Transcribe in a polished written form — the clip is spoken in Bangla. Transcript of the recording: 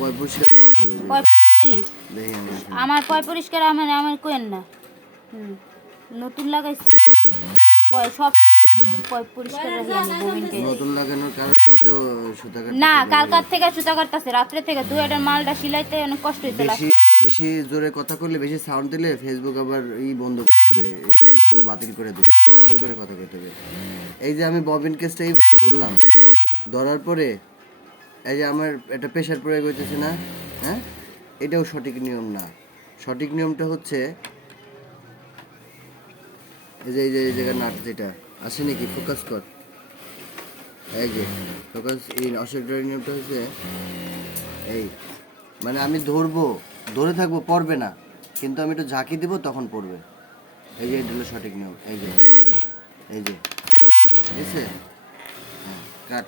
পয় পরিষ্কার করতে হবে যে। পয় পরিষ্কারই দেখি আমি এখানে। আমার পয় পরিষ্কার আমার আমার কোয়েন না নতুন লাগাইছি সব পয় পরিষ্কার রাখি আমি ববিনকে নতুন লাগানোর কারণে তো সুতা কাটতে না কালকার থেকে সুতা কাটতেছে রাত্রে থেকে দুইটার মালটা সিলাইতে অনেক কষ্ট হয়েছে বেশি বেশি জোরে কথা করলে, বেশি সাউন্ড দিলে ফেসবুক আবার বন্ধ করে দেবে, ভিডিও বাতিল করে দেবে। সুন্দর করে কথা কইতে হবে। এই যে আমি ববিন কেসটাই ধরলাম, ধরার পরে এই যে আমার একটা প্রেশার প্রয়োগ হইতেছে না, হ্যাঁ, এটাও সঠিক নিয়ম না। সঠিক নিয়মটা হচ্ছে এই জায়গার নাট যেটা আসে নাকি, ফোকাস কর, এই যে ফোকাস, এই অশোক ড্রয়িং নিয়মটা হচ্ছে এই, মানে আমি ধরবো, ধরে থাকবো, পড়বে না, কিন্তু আমি একটু ঝাঁকি দিব তখন পড়বে। এই যে এটা হলো সঠিক নিয়ম। এই যে ঠিক আছে, হ্যাঁ, কাট।